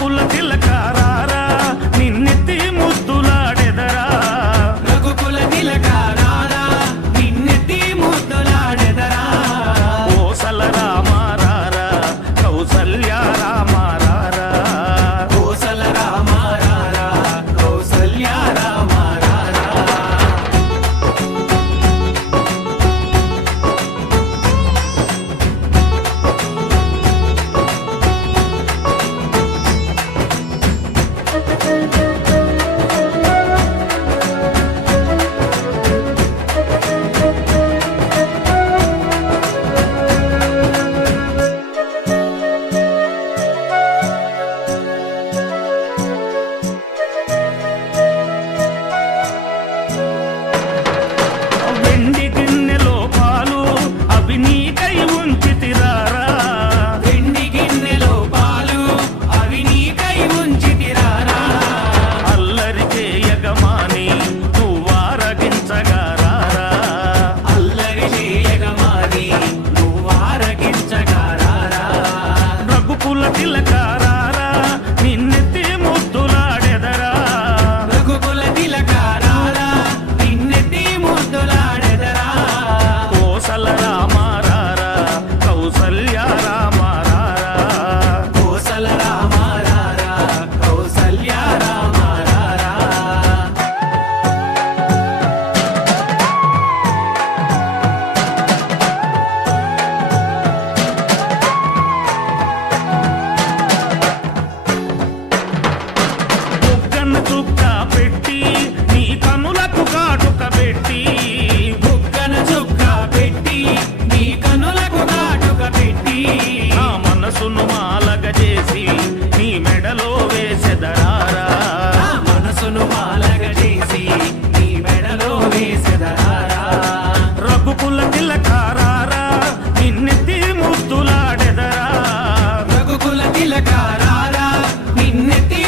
రఘుకుల తిలకారారా నిన్నెత్తి ముద్దులాడెదరా రఘుకుల తిలకారారా నిన్నెత్తి ముద్దులాడెదరా కోసల రామారారా కౌసల్య రామారారా కోసల రామారారా కౌసల్య రామారారా వెండి గిన్నెలో పాలు అవి నీకై ఉంచితిరారా వెండి గిన్నెలో పాలు అవి నీకై ఉంచితిరారా అల్లరి చేయగమాని నువ్వారగించగారారా అల్లరి చేయగమాని నువ్వారగించగారారా రఘుకుల తిలకారారా నిన్నెత్తి ముద్దులాడెదరా రఘుకుల తిలకారారా నిన్నెత్తి ముద్దులాడెదరా కోసల రామారారా కౌసల్య రామారారా కోసల రామారారా కౌసల్య రామారారా బుగ్గన చుక్క పెట్టి నీ కనులకు కాటుక పెట్టి బుగ్గన చుక్క పెట్టి నీ కనులకు కాటుక పెట్టి నా మనసును మాలగ చేసి నీ మెడలో వేసెదరారా నా మనసును మాలగ చేసి నీ మెడలో వేసెదరారా రఘుకుల తిలకారారా నిన్నెత్తి ముద్దులాడెదరా రఘుకుల తిలకారారా నిన్నెత్తి